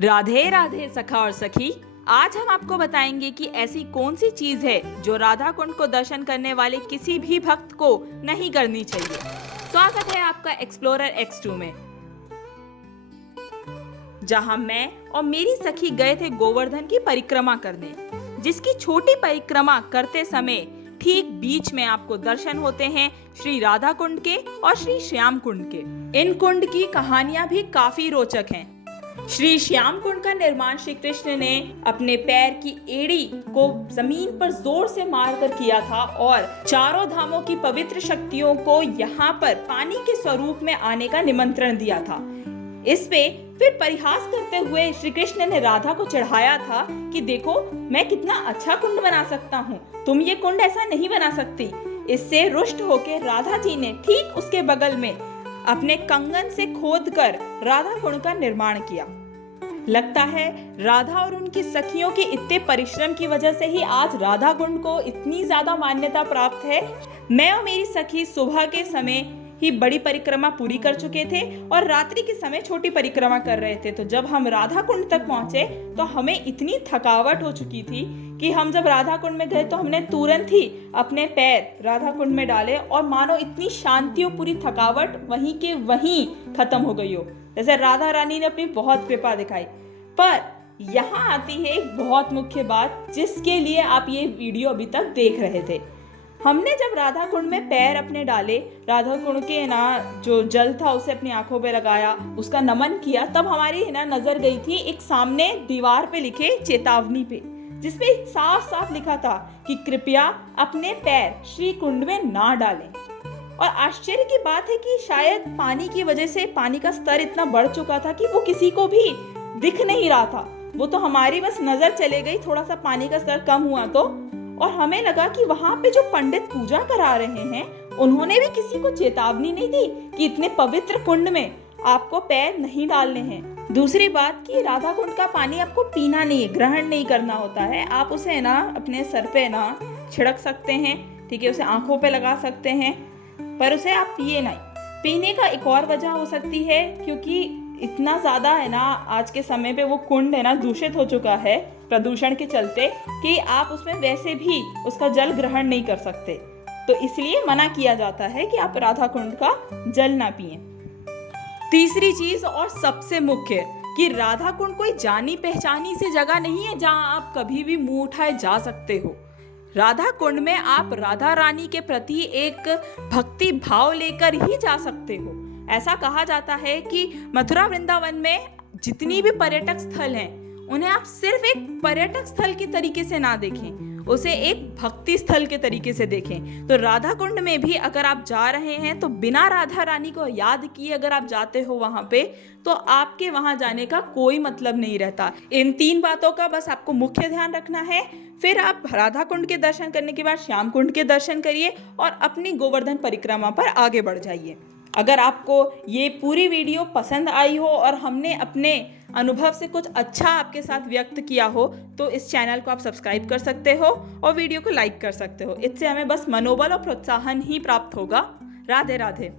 राधे राधे सखा और सखी। आज हम आपको बताएंगे कि ऐसी कौन सी चीज है जो राधा कुंड को दर्शन करने वाले किसी भी भक्त को नहीं करनी चाहिए। स्वागत है आपका एक्सप्लोरर X2 में, जहां मैं और मेरी सखी गए थे गोवर्धन की परिक्रमा करने, जिसकी छोटी परिक्रमा करते समय ठीक बीच में आपको दर्शन होते हैं श्री राधा कुंड के और श्री श्याम कुंड के। इन कुंड की कहानियां भी काफी रोचक हैं। श्री श्याम कुंड का निर्माण श्री कृष्ण ने अपने पैर की एड़ी को जमीन पर जोर से मारकर किया था और चारों धामों की पवित्र शक्तियों को यहाँ पर पानी के स्वरूप में आने का निमंत्रण दिया था। इस पे फिर परिहास करते हुए श्री कृष्ण ने राधा को चढ़ाया था कि देखो मैं कितना अच्छा कुंड बना सकता हूँ, तुम ये कुंड ऐसा नहीं बना सकती। इससे रुष्ट होकर राधा जी ने ठीक उसके बगल में अपने कंगन से खोदकर राधा कुंड का निर्माण किया। लगता है राधा और उनकी सखियों के इतने परिश्रम की वजह से ही आज राधा कुंड को इतनी ज्यादा मान्यता प्राप्त है। मैं और मेरी सखी सुबह के समय ही बड़ी परिक्रमा पूरी कर चुके थे और रात्रि के समय छोटी परिक्रमा कर रहे थे। तो जब हम राधा कुंड तक पहुंचे तो हमें इतनी थकावट हो चुकी थी कि हम जब राधा कुंड में गए तो हमने तुरंत ही अपने पैर राधा कुंड में डाले और मानो इतनी शांति और पूरी थकावट वहीं के वहीं खत्म हो गई हो, जैसे राधा रानी ने अपनी बहुत कृपा दिखाई। पर यहाँ आती है एक बहुत मुख्य बात जिसके लिए आप ये वीडियो अभी तक देख रहे थे। हमने जब राधा कुंड में पैर अपने डाले, राधा कुंड के जो जल था उसे अपनी आंखों पे लगाया, उसका नमन किया, तब हमारी नजर गई थी एक सामने दीवार पे लिखे चेतावनी पे, जिसपे साफ साफ लिखा था कि कृपया अपने पैर श्री कुंड में ना डालें। और आश्चर्य की बात है कि शायद पानी की वजह से पानी का स्तर इतना बढ़ चुका था कि वो किसी को भी दिख नहीं रहा था। वो तो हमारी बस नजर चले गई, थोड़ा सा पानी का स्तर कम हुआ तो, और हमें लगा कि वहां पे जो पंडित पूजा करा रहे हैं उन्होंने भी किसी को चेतावनी नहीं दी कि इतने पवित्र कुंड में आपको पैर नहीं डालने हैं। दूसरी बात कि राधा कुंड का पानी आपको पीना नहीं है, ग्रहण नहीं करना होता है। आप उसे अपने सर पे छिड़क सकते हैं, ठीक है, उसे आंखों पे लगा सकते हैं, पर उसे आप पिए नहीं। पीने का एक और वजह हो सकती है क्योंकि इतना ज्यादा आज के समय पे वो कुंड दूषित हो चुका है प्रदूषण के चलते कि आप उसमें वैसे भी उसका जल ग्रहण नहीं कर सकते। तो इसलिए मना किया जाता है कि आप राधा कुंड का जल ना पिएं। तीसरी चीज और सबसे मुख्य कि राधा कुंड कोई जानी पहचानी सी जगह नहीं है जहां आप कभी भी मुंह उठाए जा सकते हो। राधा कुंड में आप राधा रानी के प्रति एक भक्ति भाव लेकर ही जा सकते हो। ऐसा कहा जाता है कि मथुरा वृंदावन में जितनी भी पर्यटक स्थल हैं उन्हें आप सिर्फ एक पर्यटक स्थल के तरीके से ना देखें, उसे एक भक्ति स्थल के तरीके से देखें। तो राधा कुंड में भी अगर आप जा रहे हैं तो बिना राधा रानी को याद किए अगर आप जाते हो वहां पे तो आपके वहां जाने का कोई मतलब नहीं रहता। इन 3 बातों का बस आपको मुख्य ध्यान रखना है। फिर आप राधा कुंड के दर्शन करने के बाद श्याम कुंड के दर्शन करिए और अपनी गोवर्धन परिक्रमा पर आगे बढ़ जाइए। अगर आपको ये पूरी वीडियो पसंद आई हो और हमने अपने अनुभव से कुछ अच्छा आपके साथ व्यक्त किया हो तो इस चैनल को आप सब्सक्राइब कर सकते हो और वीडियो को लाइक कर सकते हो। इससे हमें बस मनोबल और प्रोत्साहन ही प्राप्त होगा। राधे राधे।